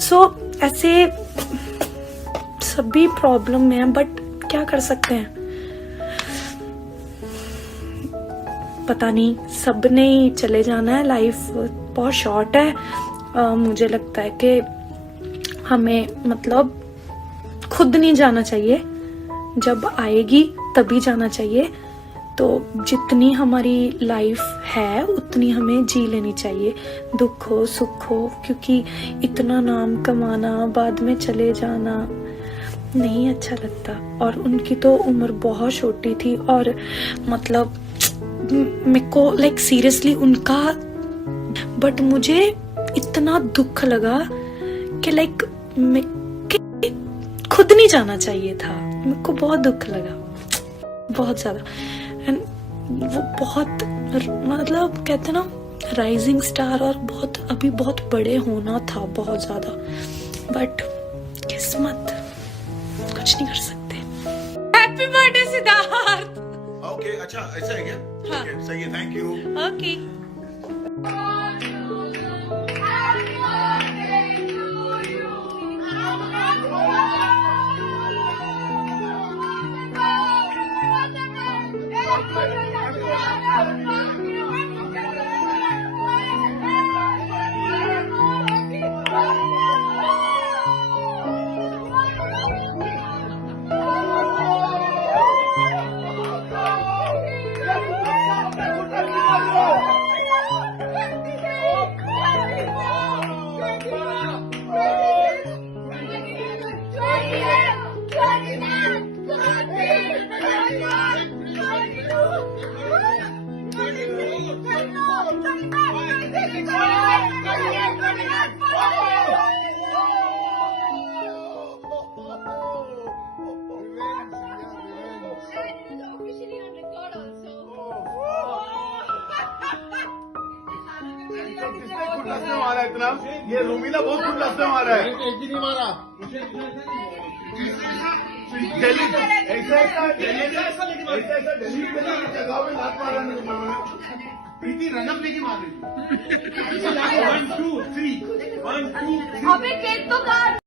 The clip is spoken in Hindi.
सो ऐसे सभी प्रॉब्लम में है, बट क्या कर सकते हैं, पता नहीं, सबने ही चले जाना है। लाइफ बहुत शॉर्ट है। मुझे लगता है कि हमें मतलब खुद नहीं जाना चाहिए, जब आएगी तभी जाना चाहिए। तो जितनी हमारी लाइफ है उतनी हमें जी लेनी चाहिए, दुख हो सुख हो, क्योंकि इतना नाम कमाना बाद में चले जाना नहीं अच्छा लगता। और उनकी तो उम्र बहुत छोटी थी, और मतलब मेरे को लाइक सीरियसली उनका, बट मुझे इतना दुख लगा कि लाइक खुद नहीं जाना चाहिए था। मेरे को बहुत दुख लगा, बहुत ज्यादा। एंड वो बहुत मतलब कहते ना राइजिंग स्टार, और बहुत अभी बहुत बड़े होना था बहुत ज्यादा, बट किस्मत, कुछ नहीं कर सकते। Happy birthday Siddharth. ओके, अच्छा ऐसा है क्या? हाँ। Okay, सही है, थैंक यू। ओके। किसने खुद लफ्ज़ में मारा है इतना? ये रूमीला बहुत खुद लफ्ज़ में मारा है। एक भी नहीं मारा। दिल्ली ऐसा दिल्ली की जगह में लात मारा नहीं। प्रीति रनअप लेके मार रही है। 1 2 3 1 2 3। अबे केक तो काट।